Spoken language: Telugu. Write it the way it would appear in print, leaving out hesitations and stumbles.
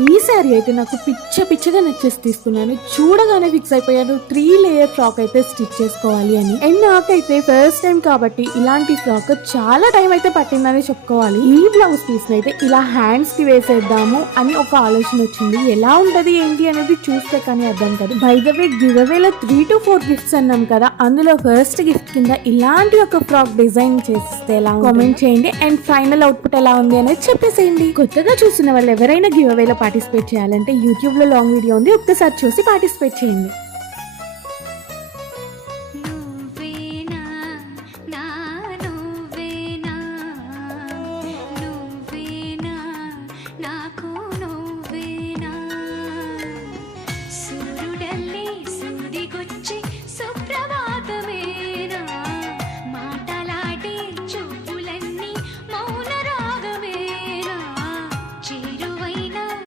ఈ శారీ అయితే నాకు పిచ్చగా నచ్చేసి తీసుకున్నాను. చూడగానే ఫిక్స్ అయిపోయాను 3 లేయర్ ఫ్రాక్ అయితే స్టిచ్ చేసుకోవాలి అని. అండ్ నాకైతే ఫస్ట్ టైం కాబట్టి ఇలాంటి ఫ్రాక్ చాలా టైం అయితే పట్టిందని చెప్పుకోవాలి. ఈ బ్లౌజ్ పీస్ అయితే ఇలా హ్యాండ్స్ కి వేసేద్దాము అని ఒక ఆలోచన వచ్చింది. ఎలా ఉంటది ఏంటి అనేది చూస్తే కానీ అర్థం కాదు. By the way give అవేలో 3 to 4 gifts అన్నాం కదా, అందులో ఫస్ట్ గిఫ్ట్ కింద ఇలాంటి ఒక ఫ్రాక్ డిజైన్ చేస్తే ఎలా కామెంట్ చేయండి. అండ్ ఫైనల్ అవుట్పుట్ ఎలా ఉంది అనేది చెప్పేసేయండి. కొత్తగా చూసిన వాళ్ళు ఎవరైనా గివ్ అవేలో పార్టిసిపేట్ చేయాలంటే యూట్యూబ్ లో లాంగ్ వీడియో ఉంది, ఒక్కసారి చూసి పార్టిసిపేట్ చేయండి.